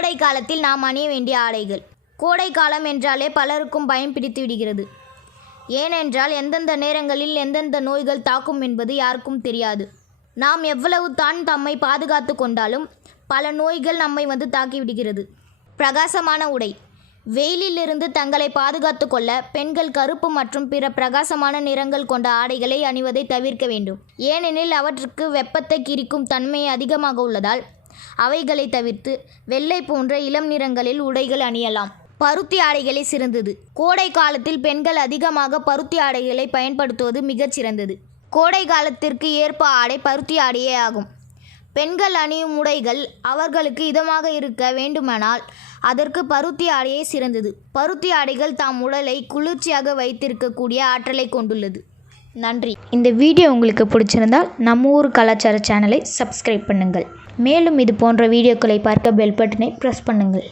கோடை காலத்தில் நாம் அணிய வேண்டிய ஆடைகள். கோடை காலம் என்றாலே பலருக்கும் பயம் பிடித்து விடுகிறது. ஏனென்றால் எந்தெந்த நேரங்களில் எந்தெந்த நோய்கள் தாக்கும் என்பது யாருக்கும் தெரியாது. நாம் எவ்வளவு தான் தம்மை பாதுகாத்து கொண்டாலும் பல நோய்கள் நம்மை தாக்கிவிடுகிறது. பிரகாசமான உடை. வெயிலிலிருந்து தங்களை பாதுகாத்து கொள்ள பெண்கள் கருப்பு மற்றும் பிற பிரகாசமான நிறங்கள் கொண்ட ஆடைகளை அணிவதை தவிர்க்க வேண்டும். ஏனெனில் அவற்றுக்கு வெப்பத்தை கிரிக்கும் தன்மை அதிகமாக உள்ளதால் அவைகளை தவிர்த்து வெள்ளை போன்ற இளம் நிறங்களில் உடைகள் அணியலாம். பருத்தி ஆடைகளே சிறந்தது. கோடை காலத்தில் பெண்கள் அதிகமாக பருத்தி ஆடைகளை பயன்படுத்துவது மிகச் சிறந்தது. கோடை காலத்திற்கு ஏற்ப ஆடை பருத்தி ஆடையே ஆகும். பெண்கள் அணியும் உடைகள் அவர்களுக்கு இதமாக இருக்க வேண்டுமானால் அதற்கு பருத்தி ஆடையே சிறந்தது. பருத்தி ஆடைகள் தாம் உடலை குளிர்ச்சியாக வைத்திருக்கக்கூடிய ஆற்றலை கொண்டுள்ளது. நன்றி. இந்த வீடியோ உங்களுக்கு பிடிச்சிருந்தால் நம்ம ஊர் கலாச்சார சேனலை சப்ஸ்கிரைப் பண்ணுங்கள். மேலும் இது போன்ற வீடியோக்களை பார்க்க பெல் பட்டனை ப்ரெஸ் பண்ணுங்கள்.